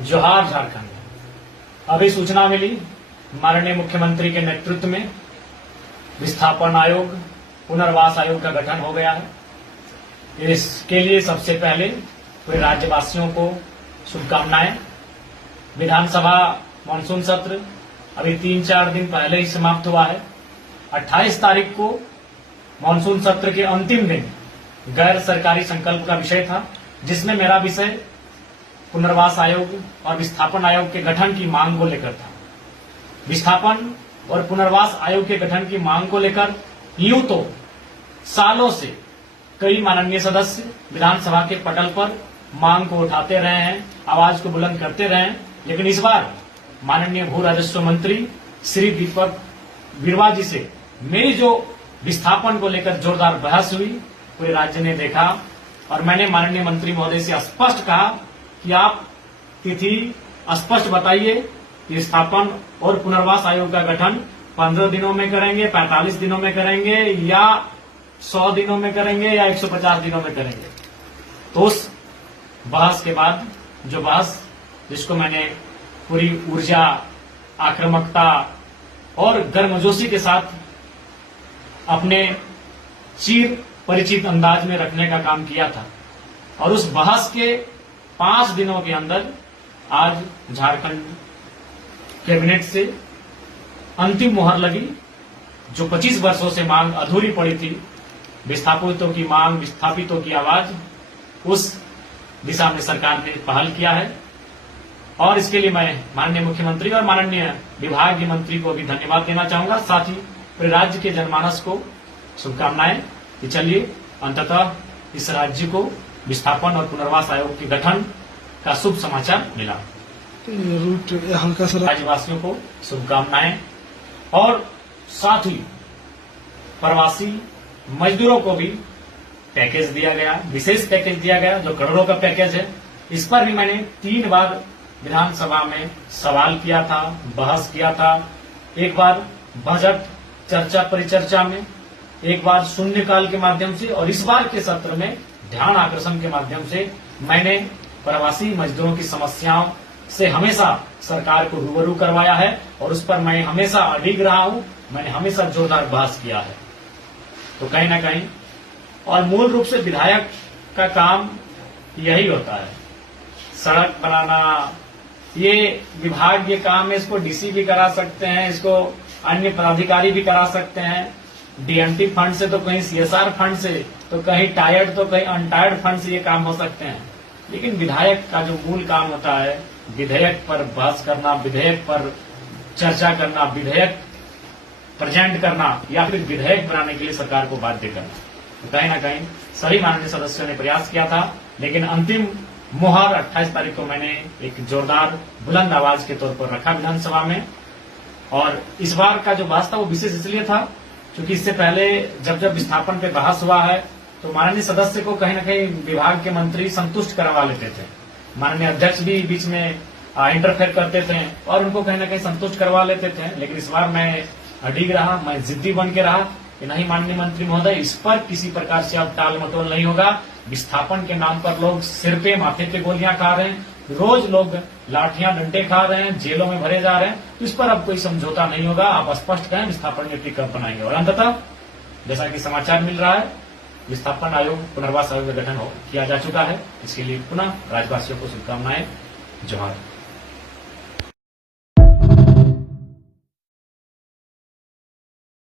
जोहार झारखंड। अभी सूचना मिली माननीय मुख्यमंत्री के नेतृत्व में विस्थापन आयोग, पुनर्वास आयोग का गठन हो गया है। इसके लिए सबसे पहले पूरे राज्यवासियों को शुभकामनाएं। विधानसभा मानसून सत्र अभी 3-4 दिन पहले ही समाप्त हुआ है। 28 तारीख को मानसून सत्र के अंतिम दिन गैर सरकारी संकल्प का विषय था, जिसमें मेरा विषय पुनर्वास आयोग और विस्थापन आयोग के गठन की मांग को लेकर था। विस्थापन और पुनर्वास आयोग के गठन की मांग को लेकर यूं तो सालों से कई माननीय सदस्य विधानसभा के पटल पर मांग को उठाते रहे हैं, आवाज को बुलंद करते रहे हैं, लेकिन इस बार माननीय भू राजस्व मंत्री श्री दीपक बिरुवा जी से मेरी जो विस्थापन को लेकर जोरदार बहस हुई, पूरे राज्य ने देखा और मैंने माननीय मंत्री महोदय से स्पष्ट कहा कि आप तिथि स्पष्ट बताइए कि विस्थापन और पुनर्वास आयोग का गठन 15 दिनों में करेंगे, 45 दिनों में करेंगे या 100 दिनों में करेंगे या 150 दिनों में करेंगे। तो उस बहस के बाद जो बहस जिसको मैंने पूरी ऊर्जा, आक्रामकता और गर्मजोशी के साथ अपने चिर परिचित अंदाज में रखने का काम किया था, और उस बहस के 5 दिनों के अंदर आज झारखंड कैबिनेट से अंतिम मुहर लगी। जो 25 वर्षों से मांग अधूरी पड़ी थी, विस्थापितों की मांग, विस्थापितों की आवाज, उस दिशा में सरकार ने पहल किया है और इसके लिए मैं माननीय मुख्यमंत्री और माननीय विभागीय मंत्री को भी धन्यवाद देना चाहूंगा। साथ ही पूरे राज्य के जनमानस को शुभकामनाएं कि चलिए अंततः इस राज्य को विस्थापन और पुनर्वास आयोग के गठन का शुभ समाचार मिला। रूट हल्का सा राज्यवासियों को शुभकामनाएं और साथ ही प्रवासी मजदूरों को भी पैकेज दिया गया, विशेष पैकेज दिया गया जो करोड़ों का पैकेज है। इस पर भी मैंने 3 बार विधानसभा में सवाल किया था, बहस किया था। एक बार बजट चर्चा परिचर्चा में, एक बार शून्यकाल के माध्यम से और इस बार के सत्र में ध्यान आकर्षण के माध्यम से मैंने प्रवासी मजदूरों की समस्याओं से हमेशा सरकार को रूबरू करवाया है और उस पर मैं हमेशा अडिग रहा हूं। मैंने हमेशा जोरदार बहस किया है। तो कहीं ना कहीं और मूल रूप से विधायक का काम यही होता है, सड़क बनाना। ये विभाग ये काम है, इसको डीसी भी करा सकते हैं, इसको अन्य पदाधिकारी भी करा सकते हैं। डीएमटी फंड से तो कहीं सीएसआर फंड से, तो कहीं टायर्ड तो कहीं अनटायर्ड फंड से ये काम हो सकते हैं। लेकिन विधायक का जो मूल काम होता है, विधेयक पर बहस करना, विधेयक पर चर्चा करना, विधेयक प्रेजेंट करना या फिर विधेयक बनाने के लिए सरकार को बाध्य करना। तो कहीं ना कहीं सभी माननीय सदस्यों ने प्रयास किया था, लेकिन अंतिम मुहर 28 तारीख को मैंने एक जोरदार बुलंद आवाज के तौर पर रखा विधानसभा में। और इस बार का जो बहस था वो विशेष इसलिए था क्योंकि इससे पहले जब विस्थापन पे बहस हुआ है तो माननीय सदस्य को कहीं ना कहीं विभाग के मंत्री संतुष्ट करवा लेते थे, माननीय अध्यक्ष भी बीच में इंटरफेयर करते थे और उनको कहीं ना कहीं संतुष्ट करवा लेते थे। लेकिन इस बार मैं अडिग रहा, मैं जिद्दी बन के रहा कि नहीं माननीय मंत्री महोदय, इस पर किसी प्रकार से अब टाल मटोल नहीं होगा। विस्थापन के नाम पर लोग सिर पे माथे पे गोलियां खा रहे हैं, रोज लोग लाठियां डंडे खा रहे हैं, जेलों में भरे जा रहे हैं। तो इस पर अब कोई समझौता नहीं होगा। आप स्पष्ट कहें विस्थापन नीति कब बनाएंगे। और अंततः जैसा कि समाचार मिल रहा है, विस्थापन आयोग, पुनर्वास आयोग का गठन किया जा चुका है। इसके लिए पुनः राज्यवासियों को शुभकामनाएं। जोहार।